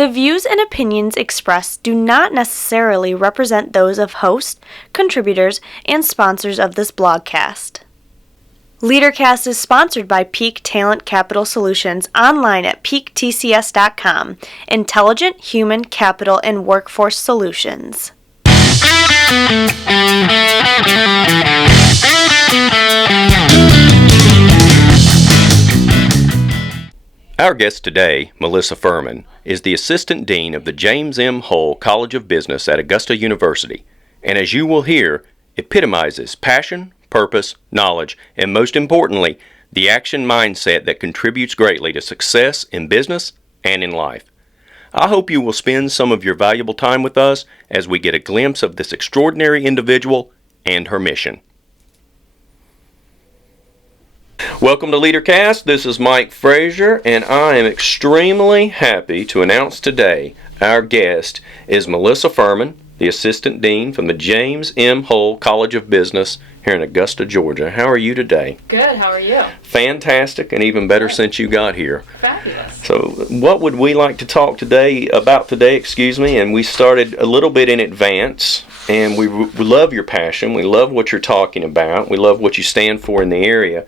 The views and opinions expressed do not necessarily represent those of hosts, contributors, and sponsors of this blogcast. Leaderkast is sponsored by Peak Talent Capital Solutions online at peaktcs.com, Intelligent Human Capital and Workforce Solutions. Our guest today, Melissa Furman, is the Assistant Dean of the James M. Hull College of Business at Augusta University, and as you will hear, epitomizes passion, purpose, knowledge, and most importantly, the action mindset that contributes greatly to success in business and in life. I hope you will spend some of your valuable time with us as we get a glimpse of this extraordinary individual and her mission. Welcome to Leaderkast. This is Mike Frazier, and I am extremely happy to announce today our guest is Melissa Furman, the Assistant Dean from the James M. Hull College of Business here in Augusta, Georgia. How are you today? Good. How are you? Fantastic, and even better since you got here. Fabulous. So what would we like to talk about today, and we started a little bit in advance, and we love your passion. We love what you're talking about. We love what you stand for in the area.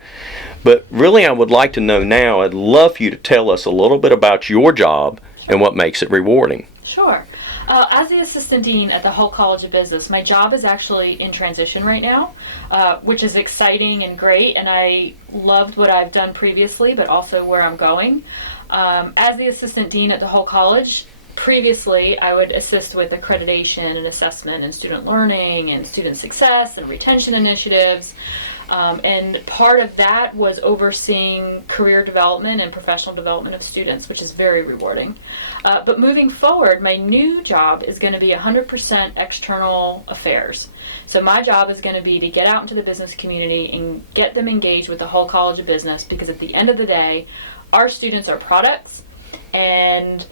But really, I would like to know now, I'd love for you to tell us a little bit about your job and what makes it rewarding. Sure. As the Assistant Dean at the Hull College of Business, my job is actually in transition right now, which is exciting and great, and I loved what I've done previously, but also where I'm going. As the Assistant Dean at the Hull College, previously I would assist with accreditation and assessment and student learning and student success and retention initiatives. And part of that was overseeing career development and professional development of students, which is very rewarding. But moving forward, my new job is going to be 100% external affairs. So my job is going to be to get out into the business community and get them engaged with the Hull College of Business, because at the end of the day, our students are products and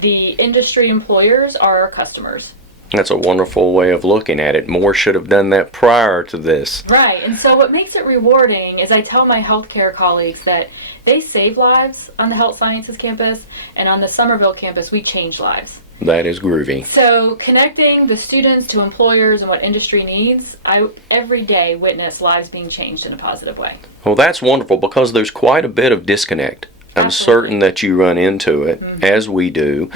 the industry employers are our customers. That's a wonderful way of looking at it. More should have done that prior to this. Right, and so what makes it rewarding is I tell my healthcare colleagues that they save lives on the Health Sciences campus, and on the Somerville campus, we change lives. That is groovy. So connecting the students to employers and what industry needs, I every day witness lives being changed in a positive way. Well, that's wonderful, because there's quite a bit of disconnect. I'm Absolutely. certain that you run into it, as we do,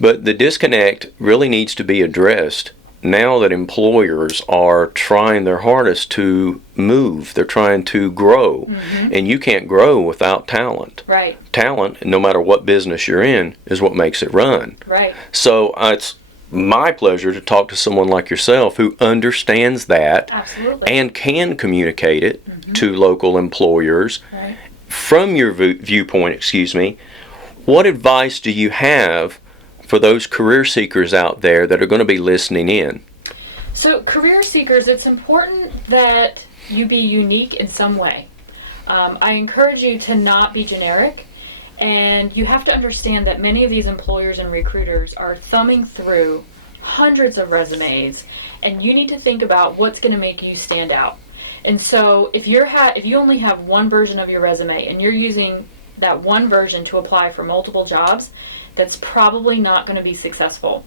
but the disconnect really needs to be addressed now that employers are trying their hardest to move. They're trying to grow, and you can't grow without talent. Right. Talent, no matter what business you're in, is what makes it run. Right. So it's my pleasure to talk to someone like yourself who understands that. Absolutely. And can communicate it to local employers. Right. From your viewpoint, what advice do you have for those career seekers out there that are going to be listening in? So career seekers, it's important that you be unique in some way. I encourage you to not be generic, and you have to understand that many of these employers and recruiters are thumbing through hundreds of resumes, and you need to think about what's going to make you stand out. And so if you only have one version of your resume and you're using that one version to apply for multiple jobs, that's probably not going to be successful.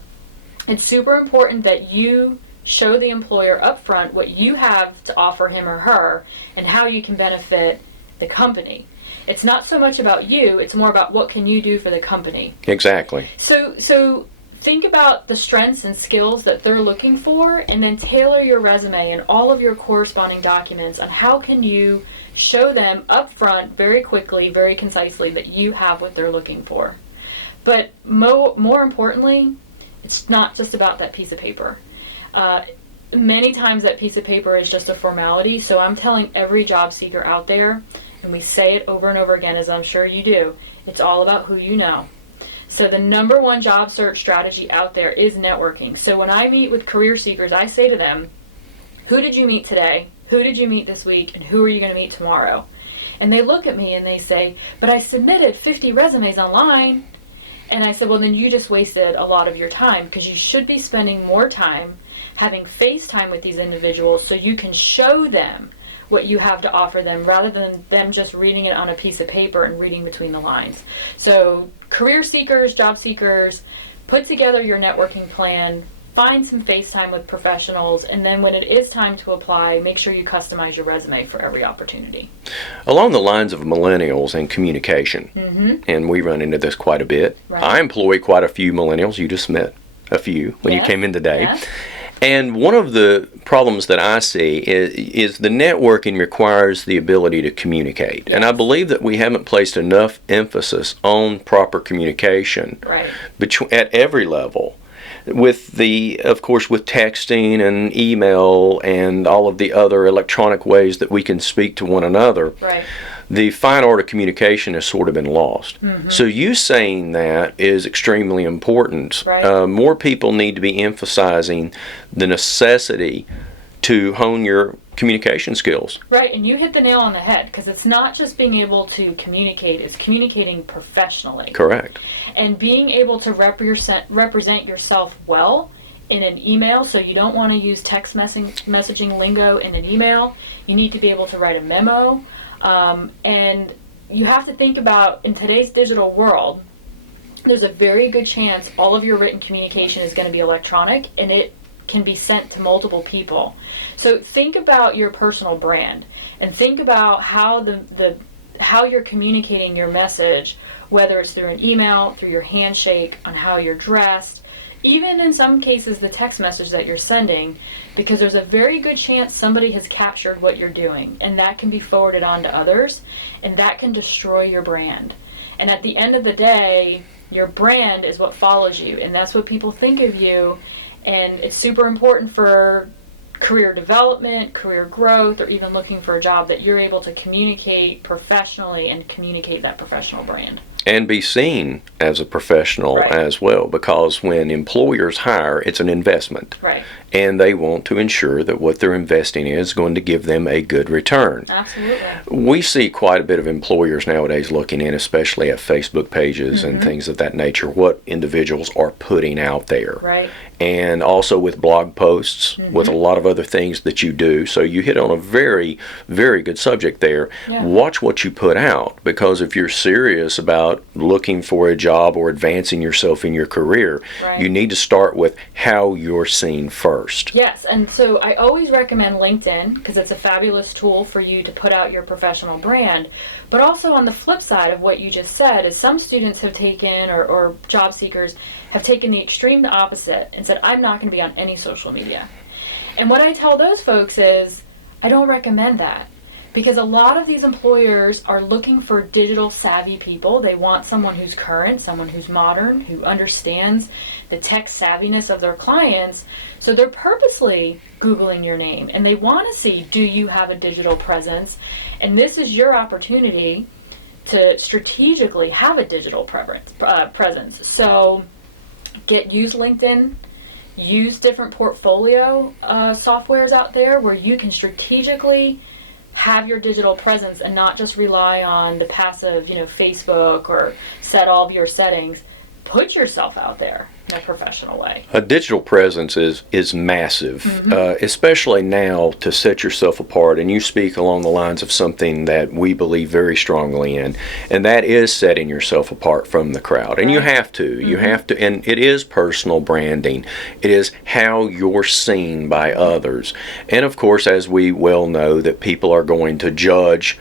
It's super important that you show the employer up front what you have to offer him or her and how you can benefit the company. It's not so much about you, it's more about what can you do for the company. Exactly. So think about the strengths and skills that they're looking for, and then tailor your resume and all of your corresponding documents on how can you show them up front very quickly, very concisely, that you have what they're looking for. But more importantly, it's not just about that piece of paper. Many times that piece of paper is just a formality, so I'm telling every job seeker out there, and we say it over and over again, as I'm sure you do, it's all about who you know. So the number one job search strategy out there is networking. So when I meet with career seekers, I say to them, who did you meet today? Who did you meet this week? And who are you going to meet tomorrow? And they look at me and they say, but I submitted 50 resumes online. And I said, well, then you just wasted a lot of your time, because you should be spending more time having FaceTime with these individuals so you can show them what you have to offer them, rather than them just reading it on a piece of paper and reading between the lines. So career seekers, job seekers, put together your networking plan, find some FaceTime with professionals, and then when it is time to apply, make sure you customize your resume for every opportunity. Along the lines of millennials and communication, and we run into this quite a bit. Right. I employ quite a few millennials. You just met a few when you came in today. Yes. And one of the problems that I see is the networking requires the ability to communicate. And I believe that we haven't placed enough emphasis on proper communication at every level. Of course, with texting and email and all of the other electronic ways that we can speak to one another. Right. The fine art of communication has sort of been lost. So you saying that is extremely important. Right. More people need to be emphasizing the necessity to hone your communication skills. Right, and you hit the nail on the head, because it's not just being able to communicate, it's communicating professionally. Correct. And being able to represent yourself well in an email, so you don't want to use text messaging lingo in an email. You need to be able to write a memo. And you have to think about, in today's digital world, there's a very good chance all of your written communication is going to be electronic, and it can be sent to multiple people. So think about your personal brand, and think about how how you're communicating your message, whether it's through an email, through your handshake, on how you're dressed, even in some cases the text message that you're sending, because there's a very good chance somebody has captured what you're doing, and that can be forwarded on to others, and that can destroy your brand. And at the end of the day, your brand is what follows you, and that's what people think of you. And it's super important for career development, career growth, or even looking for a job, that you're able to communicate professionally and communicate that professional brand. And be seen as a professional Right. as well, because when employers hire, it's an investment. Right. And they want to ensure that what they're investing in is going to give them a good return. Absolutely. We see quite a bit of employers nowadays looking in, especially at Facebook pages and things of that nature, what individuals are putting out there. Right. And also with blog posts, with a lot of other things that you do. So you hit on a very, very good subject there. Yeah. Watch what you put out, because if you're serious about looking for a job or advancing yourself in your career, Right. you need to start with how you're seen first. Yes, and so I always recommend LinkedIn, because it's a fabulous tool for you to put out your professional brand. But also on the flip side of what you just said is some students have taken, or job seekers have taken the extreme opposite and said, I'm not going to be on any social media. And what I tell those folks is, I don't recommend that. Because a lot of these employers are looking for digital savvy people. They want someone who's current, someone who's modern, who understands the tech savviness of their clients. So they're purposely Googling your name, and they want to see, do you have a digital presence? And this is your opportunity to strategically have a digital presence. So use LinkedIn. Use different portfolio softwares out there where you can strategically have your digital presence and not just rely on the passive, Facebook, or set all of your settings. Put yourself out there in a professional way. A digital presence is massive, especially now, to set yourself apart. And you speak along the lines of something that we believe very strongly in, and that is setting yourself apart from the crowd. And you have to. You have to. And it is personal branding. It is how you're seen by others. And of course, as we well know, that people are going to judge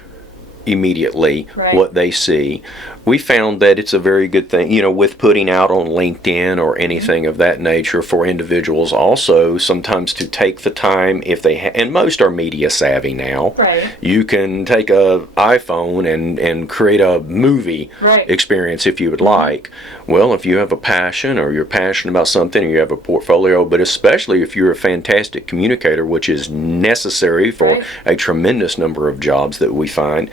immediately what they see. We found that it's a very good thing, with putting out on LinkedIn or anything of that nature, for individuals also sometimes to take the time, if they and most are media savvy now. Right. You can take a iPhone and create a movie experience if you would like. Well, if you have a passion, or you're passionate about something, or you have a portfolio, but especially if you're a fantastic communicator, which is necessary for a tremendous number of jobs that we find,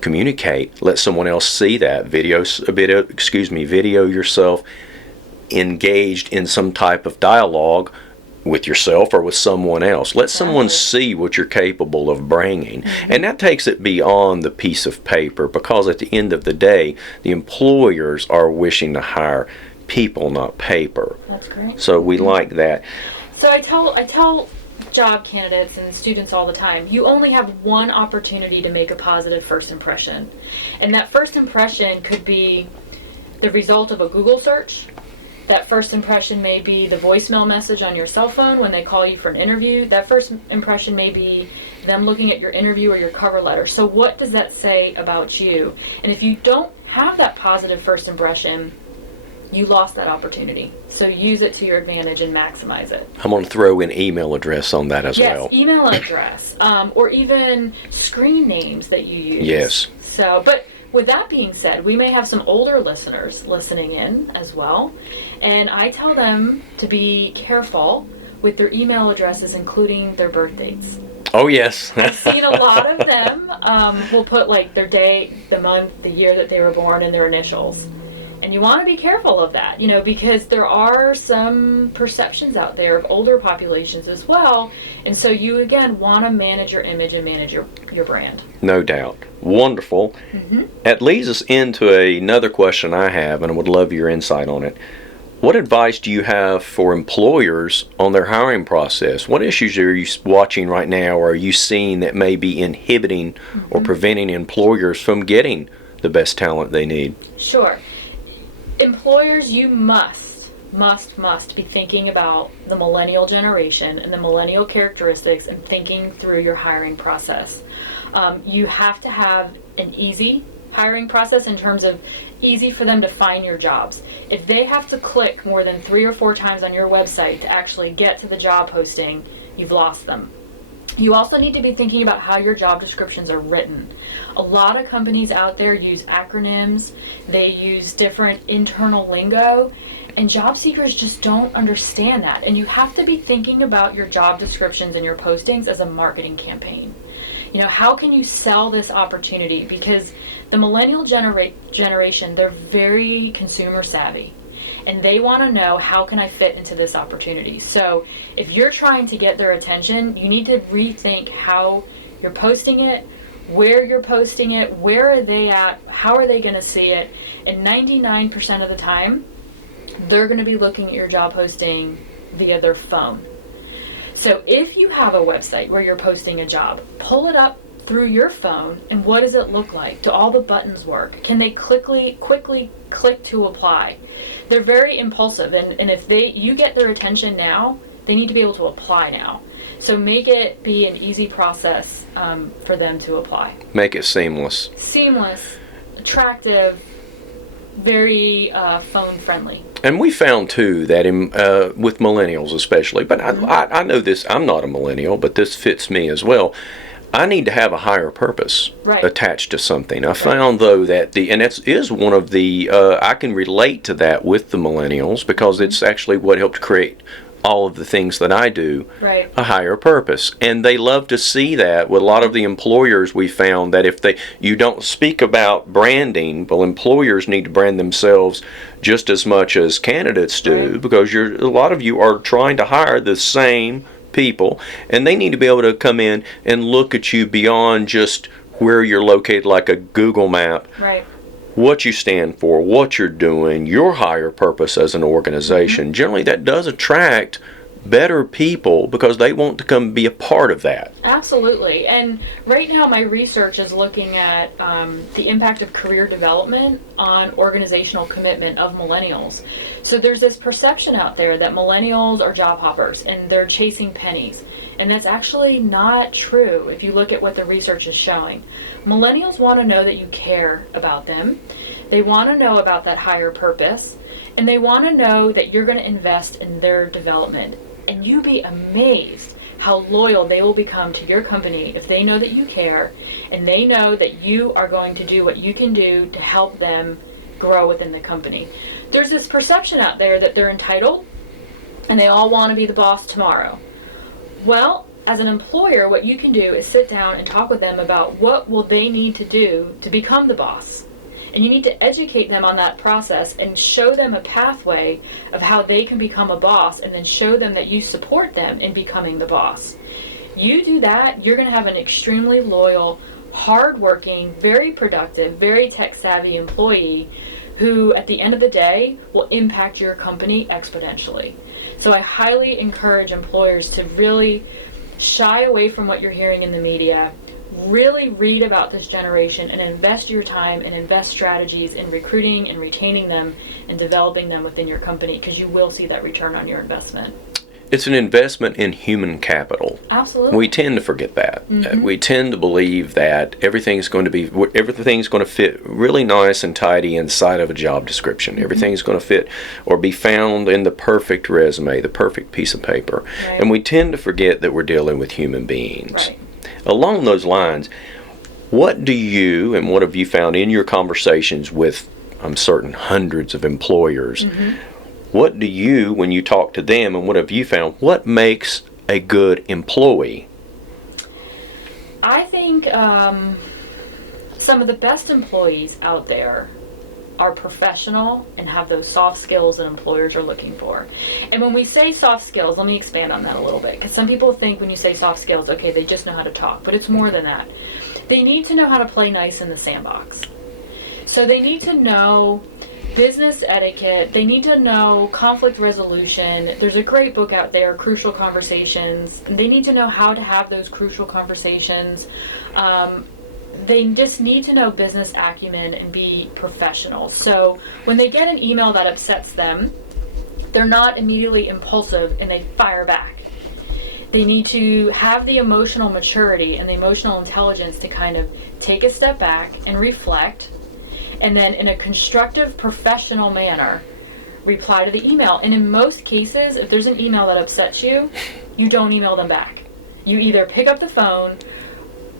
communicate. Let someone else see that. Video yourself engaged in some type of dialogue with yourself or with someone else. Let someone see what you're capable of bringing. And that takes it beyond the piece of paper, because at the end of the day, the employers are wishing to hire people, not paper. That's great. So we like that. So I tell job candidates and students all the time, you only have one opportunity to make a positive first impression. And that first impression could be the result of a Google search, That first impression may be the voicemail message on your cell phone when they call you for an interview. That first impression may be them looking at your interview or your cover letter. So what does that say about you? And if you don't have that positive first impression, you lost that opportunity. So use it to your advantage and maximize it. I'm going to throw in email address on that as well. Yes, email address, or even screen names that you use. Yes. So, but with that being said, we may have some older listeners listening in as well, and I tell them to be careful with their email addresses, including their birth dates. Oh, yes. I've seen a lot of them will put like their day, the month, the year that they were born, and their initials. And you want to be careful of that, because there are some perceptions out there of older populations as well. And so you, again, want to manage your image and manage your brand. No doubt. Wonderful. Mm-hmm. That leads us into another question I have, and I would love your insight on it. What advice do you have for employers on their hiring process? What issues are you watching right now, or are you seeing that may be inhibiting or preventing employers from getting the best talent they need? Sure. Employers, you must be thinking about the millennial generation and the millennial characteristics and thinking through your hiring process. You have to have an easy hiring process in terms of easy for them to find your jobs. If they have to click more than 3 or 4 times on your website to actually get to the job posting, you've lost them. You also need to be thinking about how your job descriptions are written. A lot of companies out there use acronyms, they use different internal lingo, and job seekers just don't understand that. And you have to be thinking about your job descriptions and your postings as a marketing campaign. How can you sell this opportunity? Because the millennial generation, they're very consumer savvy. And they want to know, how can I fit into this opportunity? So if you're trying to get their attention, you need to rethink how you're posting it, where you're posting it, where are they at, how are they going to see it. And 99% of the time, they're going to be looking at your job posting via their phone. So if you have a website where you're posting a job, pull it up through your phone, and what does it look like? Do all the buttons work? Can they quickly click to apply? They're very impulsive, and if you get their attention now, they need to be able to apply now. So make it be an easy process for them to apply. Make it seamless. Seamless, attractive, very phone friendly. And we found too that with millennials especially, but I know this, I'm not a millennial, but this fits me as well. I need to have a higher purpose attached to something. I found though that and that is one of the, I can relate to that with the millennials because it's actually what helped create all of the things that I do, a higher purpose. And they love to see that. With a lot of the employers, we found that if you don't speak about branding, well, employers need to brand themselves just as much as candidates do, because a lot of you are trying to hire the same people, and they need to be able to come in and look at you beyond just where you're located, like a Google map. What you stand for, what you're doing, your higher purpose as an organization. Generally, that does attract better people because they want to come be a part of that. Absolutely. And right now my research is looking at the impact of career development on organizational commitment of millennials. So there's this perception out there that millennials are job hoppers and they're chasing pennies. And that's actually not true if you look at what the research is showing. Millennials want to know that you care about them. They want to know about that higher purpose. And they want to know that you're going to invest in their development. And you'd be amazed how loyal they will become to your company if they know that you care and they know that you are going to do what you can do to help them grow within the company. There's this perception out there that they're entitled and they all want to be the boss tomorrow. Well, as an employer, what you can do is sit down and talk with them about what will they need to do to become the boss. And you need to educate them on that process and show them a pathway of how they can become a boss, and then show them that you support them in becoming the boss. You do that, you're going to have an extremely loyal, hardworking, very productive, very tech-savvy employee who, at the end of the day, will impact your company exponentially. So I highly encourage employers to really shy away from what you're hearing in the media. really read about this generation and invest your time and invest strategies in recruiting and retaining them and developing them within your company, because you will see that return on your investment. It's an investment in human capital. Absolutely. We tend to forget that. We tend to believe that everything's going to fit really nice and tidy inside of a job description. Everything's going to fit or be found in the perfect resume, the perfect piece of paper. Right. And we tend to forget that we're dealing with human beings. Right. Along those lines, what do you and what have you found in your conversations with, I'm certain, hundreds of employers? What do you, when you talk to them, and what have you found, what makes a good employee? I think some of the best employees out there are professional and have those soft skills that employers are looking for. And when we say soft skills, let me expand on that a little bit, because some people think when you say soft skills, okay, they just know how to talk, but it's more than that. They need to know how to play nice in the sandbox. So they need to know business etiquette, they need to know conflict resolution. There's a great book out there, Crucial Conversations. They need to know how to have those crucial conversations. They just need to know business acumen and be professional. So when they get an email that upsets them, they're not immediately impulsive and they fire back. They need to have the emotional maturity and the emotional intelligence to kind of take a step back and reflect, and then in a constructive, professional manner, reply to the email. And in most cases, if there's an email that upsets you, you don't email them back. You either pick up the phone,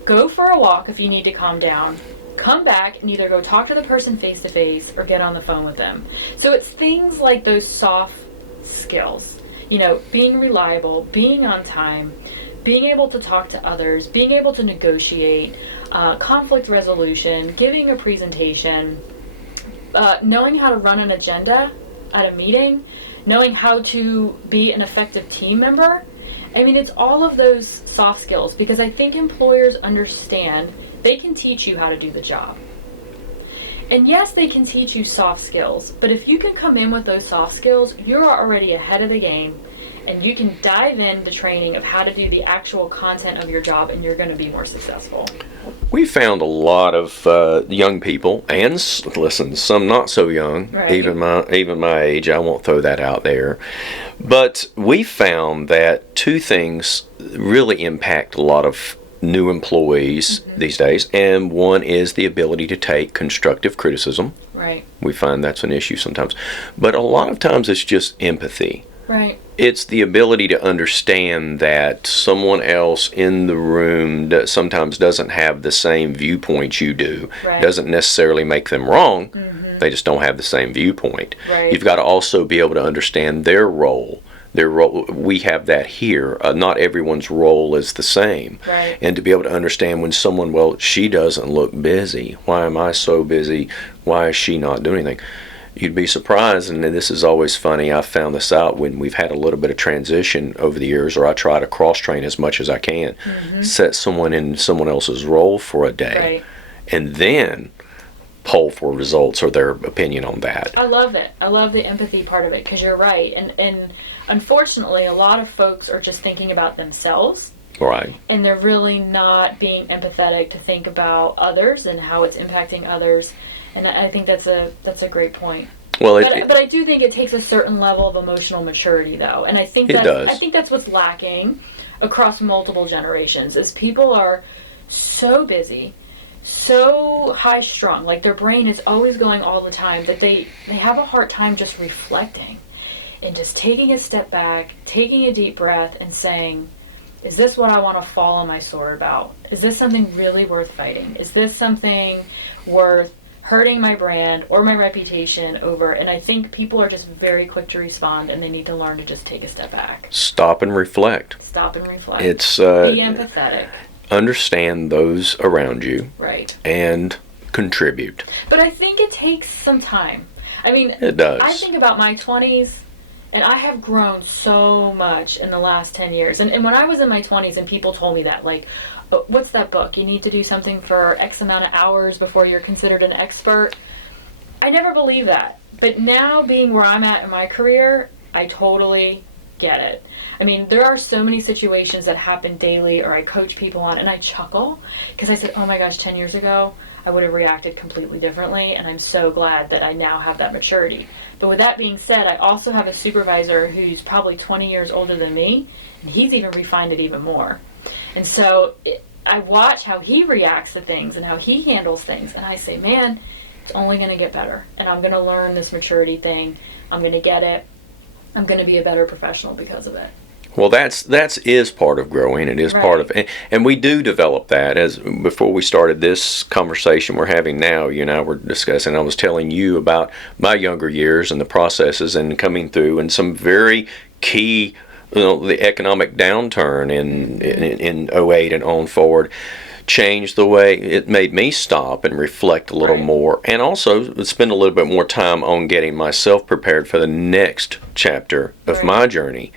go for a walk if you need to calm down, come back and either go talk to the person face to face or get on the phone with them. So it's things like those soft skills, being reliable, being on time, being able to talk to others, being able to negotiate, conflict resolution, giving a presentation, knowing how to run an agenda at a meeting, knowing how to be an effective team member. I mean, it's all of those soft skills, because I think employers understand they can teach you how to do the job. And yes, they can teach you soft skills, but if you can come in with those soft skills, you're already ahead of the game, and you can dive into training of how to do the actual content of your job, and you're going to be more successful. We found a lot of young people, and listen, some not so young, right. even my age. I won't throw that out there, but we found that two things really impact a lot of new employees these days, and one is the ability to take constructive criticism. Right. We find that's an issue sometimes, but a lot of times it's just empathy. Right. It's the ability to understand that someone else in the room sometimes doesn't have the same viewpoint you do. Right. Doesn't necessarily make them wrong. They just don't have the same viewpoint. Right. You've got to also be able to understand their role. We have that here. Not everyone's role is the same. Right. And to be able to understand when someone, well, she doesn't look busy. Why am I so busy? Why is she not doing anything? You'd be surprised, and this is always funny. I've found this out when we've had a little bit of transition over the years, or I try to cross-train as much as I can, set someone in someone else's role for a day, Right. and then poll for results or their opinion on that. I love it. I love the empathy part of it, because you're right. And unfortunately, a lot of folks are just thinking about themselves. Right. And they're really not being empathetic to think about others and how it's impacting others. And I think that's a great point. Well, but I do think it takes a certain level of emotional maturity, though, and I think that's what's lacking across multiple generations. Is people are so busy, so high strung, like their brain is always going all the time, that they have a hard time just reflecting and just taking a step back, taking a deep breath, and saying, is this what I want to fall on my sword about? Is this something really worth fighting? Is this something worth hurting my brand or my reputation over? And I think people are just very quick to respond, and they need to learn to just take a step back. Stop and reflect. It's be empathetic. Understand those around you. Right. And contribute. But I think it takes some time. I mean, it does. I think about my 20s, and I have grown so much in the last 10 years. And when I was in my 20s and people told me that, like, what's that book? You need to do something for X amount of hours before you're considered an expert. I never believed that. But now, being where I'm at in my career, I totally get it. I mean, there are so many situations that happen daily or I coach people on, and I chuckle because I said, oh my gosh, 10 years ago, I would have reacted completely differently, and I'm so glad that I now have that maturity. But with that being said, I also have a supervisor who's probably 20 years older than me, and he's even refined it even more. And so I watch how he reacts to things and how he handles things, and I say, man, it's only going to get better, and I'm going to learn this maturity thing. I'm going to get it. I'm going to be a better professional because of it. Well, that's is part of growing. It is part of, and we do develop that. As before we started this conversation we're having now, you and I were discussing. I was telling you about my younger years and the processes and coming through, and some very key, the economic downturn in 08 and on forward changed the way it made me stop and reflect a little more, and also spend a little bit more time on getting myself prepared for the next chapter of my journey.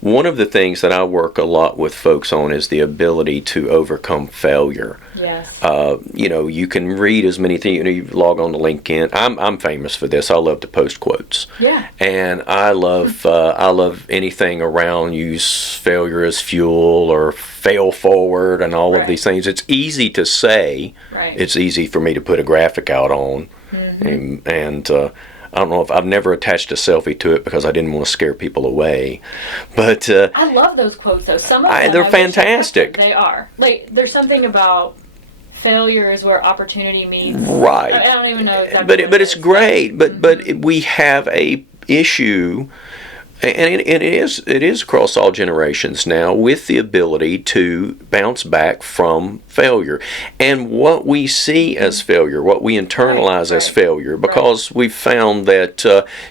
One of the things that I work a lot with folks on is the ability to overcome failure. Yes. You can read as many things. You log on to LinkedIn. I'm famous for this. I love to post quotes. Yeah. And I love anything around use failure as fuel or fail forward and all of these things. It's easy to say. Right. It's easy for me to put a graphic out on, and I don't know if I've never attached a selfie to it because I didn't want to scare people away, but I love those quotes though. Some of them they're fantastic. They are. Like, there's something about failure is where opportunity meets. Right. I don't even know exactly. But it's great. But we have a issue. And it is across all generations now, with the ability to bounce back from failure. And what we see as failure, what we internalize as failure, because we've found that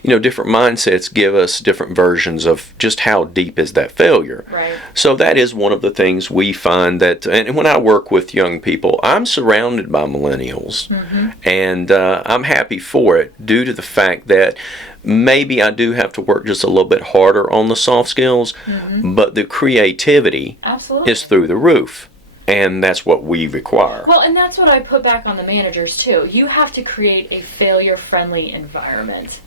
different mindsets give us different versions of just how deep is that failure. Right. So that is one of the things we find that, and when I work with young people, I'm surrounded by millennials, and I'm happy for it due to the fact that maybe I do have to work just a little bit harder on the soft skills, but the creativity is through the roof. And that's what we require. Well, and that's what I put back on the managers too. You have to create a failure-friendly environment.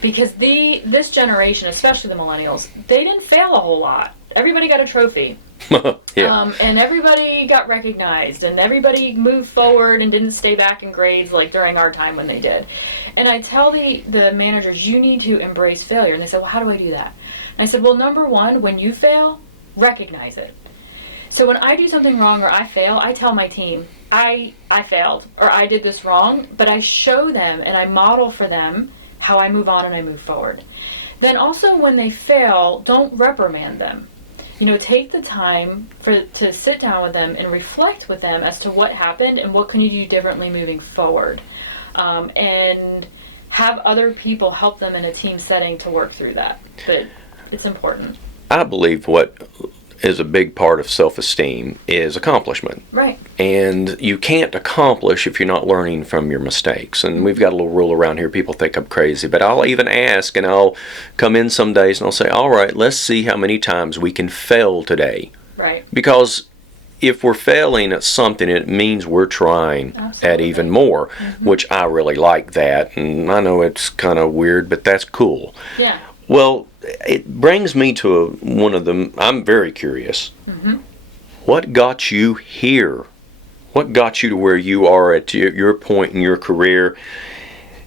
Because this generation, especially the millennials, they didn't fail a whole lot. Everybody got a trophy. And everybody got recognized, and everybody moved forward and didn't stay back in grades like during our time when they did. And I tell the managers, you need to embrace failure. And they said, well, how do I do that? And I said, well, number one, when you fail, recognize it. So when I do something wrong or I fail, I tell my team, I failed, or I did this wrong, but I show them and I model for them how I move on and I move forward. Then also when they fail, don't reprimand them. Take the time to sit down with them and reflect with them as to what happened and what can you do differently moving forward. And have other people help them in a team setting to work through that. But it's important. I believe what is a big part of self-esteem is accomplishment. Right. And you can't accomplish if you're not learning from your mistakes. And we've got a little rule around here. People think I'm crazy, but I'll even ask, and I'll come in some days and I'll say, all right, let's see how many times we can fail today. Right. Because if we're failing at something, it means we're trying at even more, which I really like that. And I know it's kind of weird, but that's cool. Yeah. Well, it brings me to one of them. I'm very curious. What got you here? What got you to where you are at your point in your career?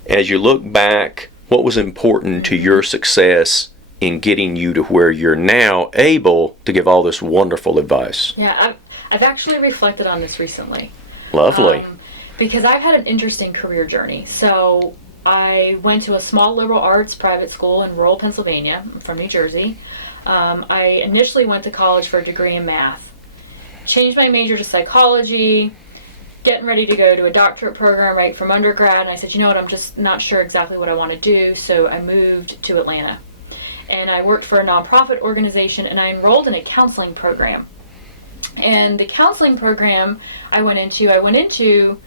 As you look back, what was important to your success in getting you to where you're now able to give all this wonderful advice? Yeah, I've actually reflected on this recently. Lovely. Because I've had an interesting career journey. So I went to a small liberal arts private school in rural Pennsylvania. I'm from New Jersey. I initially went to college for a degree in math. Changed my major to psychology, getting ready to go to a doctorate program right from undergrad. And I said, you know what, I'm just not sure exactly what I want to do. So I moved to Atlanta. And I worked for a nonprofit organization, and I enrolled in a counseling program. And the counseling program I went into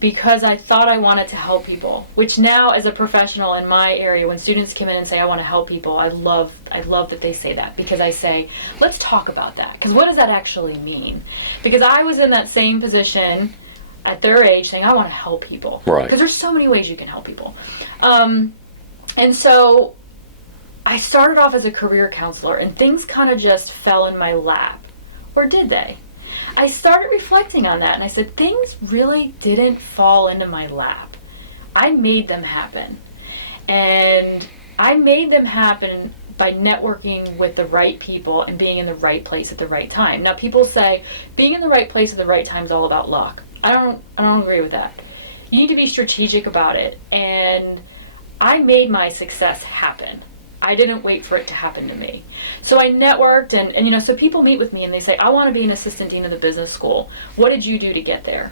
because I thought I wanted to help people, which now as a professional in my area, when students come in and say, I want to help people, I love that they say that, because I say, let's talk about that. Because what does that actually mean? Because I was in that same position at their age saying, I want to help people. Right. Because there's so many ways you can help people. And so I started off as a career counselor and things kind of just fell in my lap. Or did they? I started reflecting on that and I said, things really didn't fall into my lap. I made them happen. And I made them happen by networking with the right people and being in the right place at the right time. Now, people say being in the right place at the right time is all about luck. I don't agree with that. You need to be strategic about it. And I made my success happen. I didn't wait for it to happen to me. So I networked and you know, so people meet with me and they say, I want to be an assistant dean of the business school. What did you do to get there?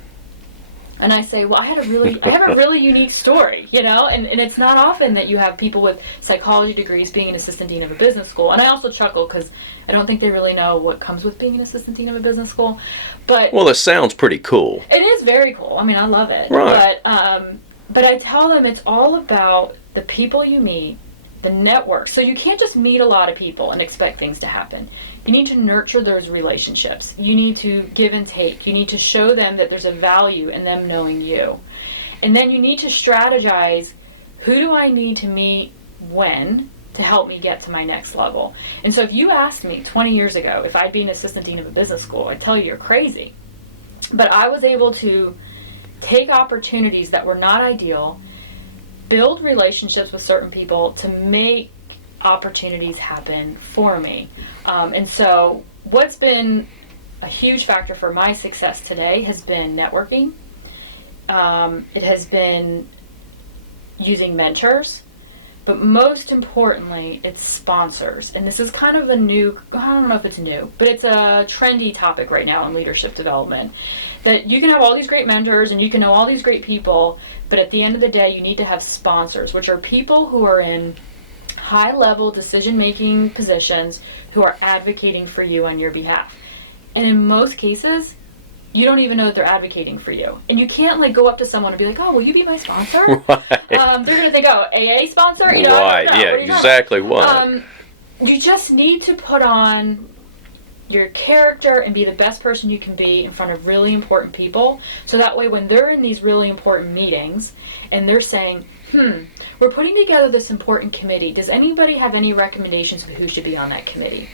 And I say, well, I have a really unique story, you know, and it's not often that you have people with psychology degrees being an assistant dean of a business school. And I also chuckle because I don't think they really know what comes with being an assistant dean of a business school. But well, it sounds pretty cool. It is very cool. I mean, I love it. Right. But I tell them it's all about the people you meet, the network. So you can't just meet a lot of people and expect things to happen. You need to nurture those relationships. You need to give and take. You need to show them that there's a value in them knowing you. And then you need to strategize, who do I need to meet when to help me get to my next level? And so if you asked me 20 years ago if I'd be an assistant dean of a business school, I'd tell you you're crazy. But I was able to take opportunities that were not ideal, build relationships with certain people to make opportunities happen for me. And so what's been a huge factor for my success today has been networking. It has been using mentors, but most importantly, it's sponsors. And this is kind of a new, I don't know if it's new, but it's a trendy topic right now in leadership development. That you can have all these great mentors and you can know all these great people, but at the end of the day, you need to have sponsors, which are people who are in high-level decision-making positions who are advocating for you on your behalf. And in most cases, you don't even know that they're advocating for you. And you can't like go up to someone and be like, oh, will you be my sponsor? Right. They're going to think, oh, AA sponsor? You know, right, I don't know. yeah, What exactly what. You just need to put on your character and be the best person you can be in front of really important people. So that way when they're in these really important meetings and they're saying, we're putting together this important committee. Does anybody have any recommendations of who should be on that committee?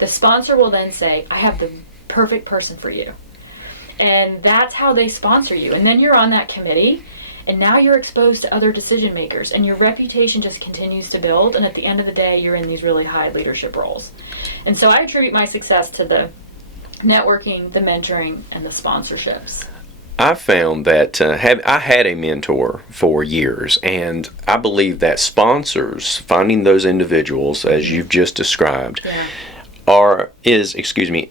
The sponsor will then say, I have the perfect person for you. And that's how they sponsor you. And then you're on that committee, and now you're exposed to other decision makers, and your reputation just continues to build, and at the end of the day, you're in these really high leadership roles. And so I attribute my success to the networking, the mentoring, and the sponsorships. I found that I had a mentor for years, and I believe that sponsors, finding those individuals, as you've just described, is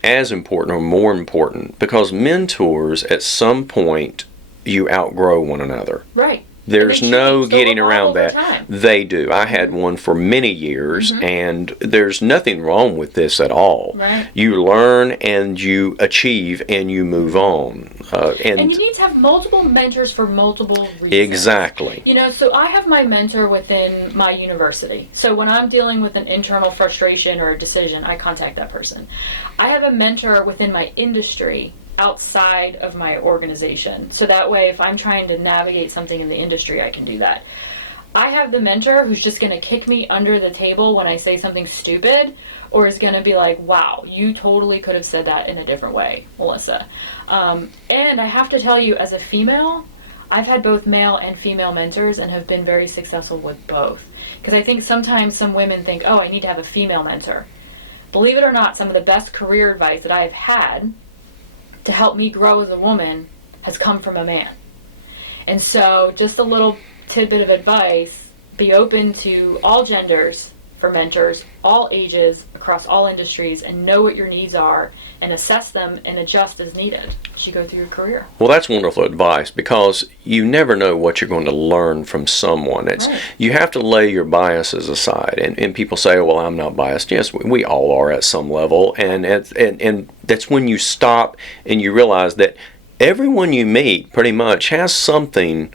as important or more important, because mentors, at some point, you outgrow one another. Right. There's no getting around that. Time. They do. I had one for many years, and there's nothing wrong with this at all. Right. You learn and you achieve and you move on. And you need to have multiple mentors for multiple reasons. Exactly. You know, so I have my mentor within my university. So when I'm dealing with an internal frustration or a decision, I contact that person. I have a mentor within my industry outside of my organization. So that way, if I'm trying to navigate something in the industry, I can do that. I have the mentor who's just going to kick me under the table when I say something stupid, or is going to be like, wow, you totally could have said that in a different way, Melissa. And I have to tell you, as a female, I've had both male and female mentors and have been very successful with both. Because I think sometimes some women think, oh, I need to have a female mentor. Believe it or not, some of the best career advice that I've had to help me grow as a woman has come from a man. And so just a little tidbit of advice, be open to all genders for mentors, all ages, across all industries, and know what your needs are and assess them and adjust as needed as you go through your career. Well, that's wonderful advice, because you never know what you're going to learn from someone. Right. You have to lay your biases aside. And people say, oh, well, I'm not biased. Yes, we all are at some level. And that's when you stop and you realize that everyone you meet pretty much has something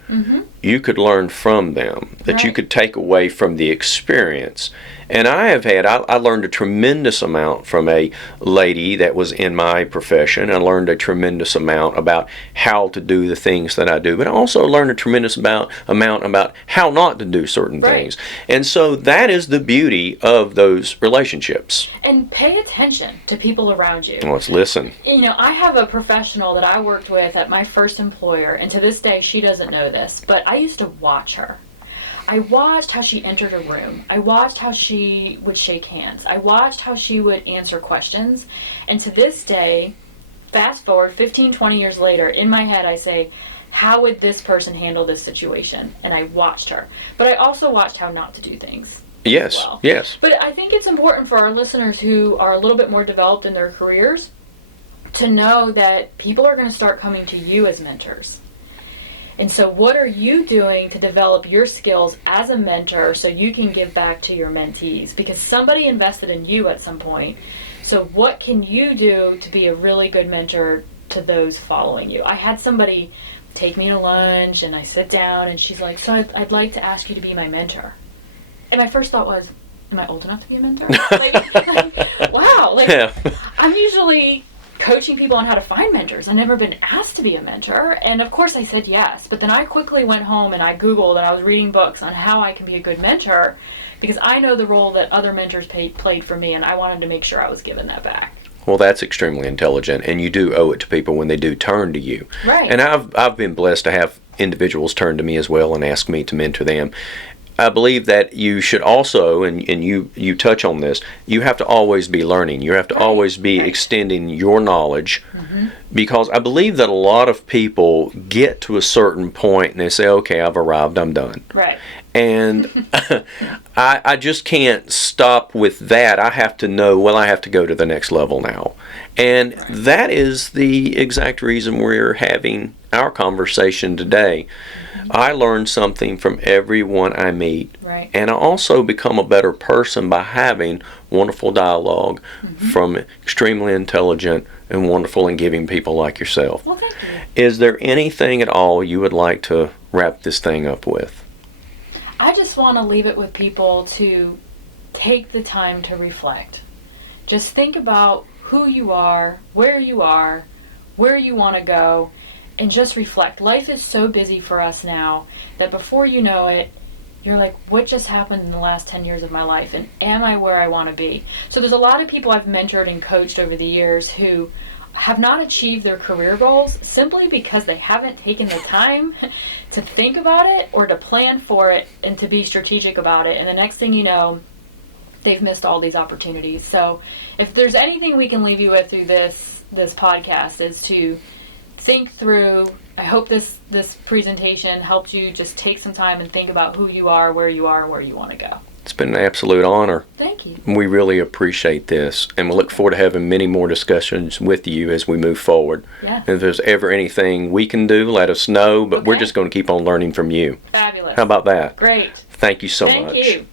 you could learn from them, that you could take away from the experience. And I learned a tremendous amount from a lady that was in my profession. I learned a tremendous amount about how to do the things that I do, but I also learned a tremendous amount about how not to do certain things. And so that is the beauty of those relationships. And pay attention to people around you. Let's listen. I have a professional that I worked with at my first employer, and to this day she doesn't know this, but I used to watch her. I watched how she entered a room. I watched how she would shake hands. I watched how she would answer questions. And to this day, fast forward 15, 20 years later, in my head I say, how would this person handle this situation? And I watched her. But I also watched how not to do things. Yes, well. yes. But I think it's important for our listeners who are a little bit more developed in their careers to know that people are going to start coming to you as mentors. And so what are you doing to develop your skills as a mentor so you can give back to your mentees? Because somebody invested in you at some point. So what can you do to be a really good mentor to those following you? I had somebody take me to lunch, and I sit down, and she's like, so I'd like to ask you to be my mentor. And my first thought was, am I old enough to be a mentor? Wow. Yeah. I'm usually coaching people on how to find mentors. I've never been asked to be a mentor. And of course I said yes. But then I quickly went home and I Googled and I was reading books on how I can be a good mentor because I know the role that other mentors played for me, and I wanted to make sure I was giving that back. Well, that's extremely intelligent, and you do owe it to people when they do turn to you. Right. And I've been blessed to have individuals turn to me as well and ask me to mentor them. I believe that you should also, and you touch on this, you have to always be learning. You have to always be extending your knowledge, because I believe that a lot of people get to a certain point and they say, okay, I've arrived, I'm done. Right. And I just can't stop with that. I have to know, well, I have to go to the next level now. And that is the exact reason we're having our conversation today. I learn something from everyone I meet. Right. And I also become a better person by having wonderful dialogue from extremely intelligent and wonderful and giving people like yourself. Well, thank you. Is there anything at all you would like to wrap this thing up with? I just want to leave it with people to take the time to reflect. Just think about who you are, where you want to go, and just reflect. Life is so busy for us now that before you know it, you're like, what just happened in the last 10 years of my life? And am I where I want to be? So there's a lot of people I've mentored and coached over the years who have not achieved their career goals simply because they haven't taken the time to think about it or to plan for it and to be strategic about it. And the next thing you know, they've missed all these opportunities. So if there's anything we can leave you with through this podcast is to think through. I hope this presentation helped you just take some time and think about who you are, and where you want to go. It's been an absolute honor. Thank you. We really appreciate this, and we look forward to having many more discussions with you as we move forward. Yeah. If there's ever anything we can do, let us know, but we're just going to keep on learning from you. Fabulous. How about that? Great. Thank you so much. Thank you.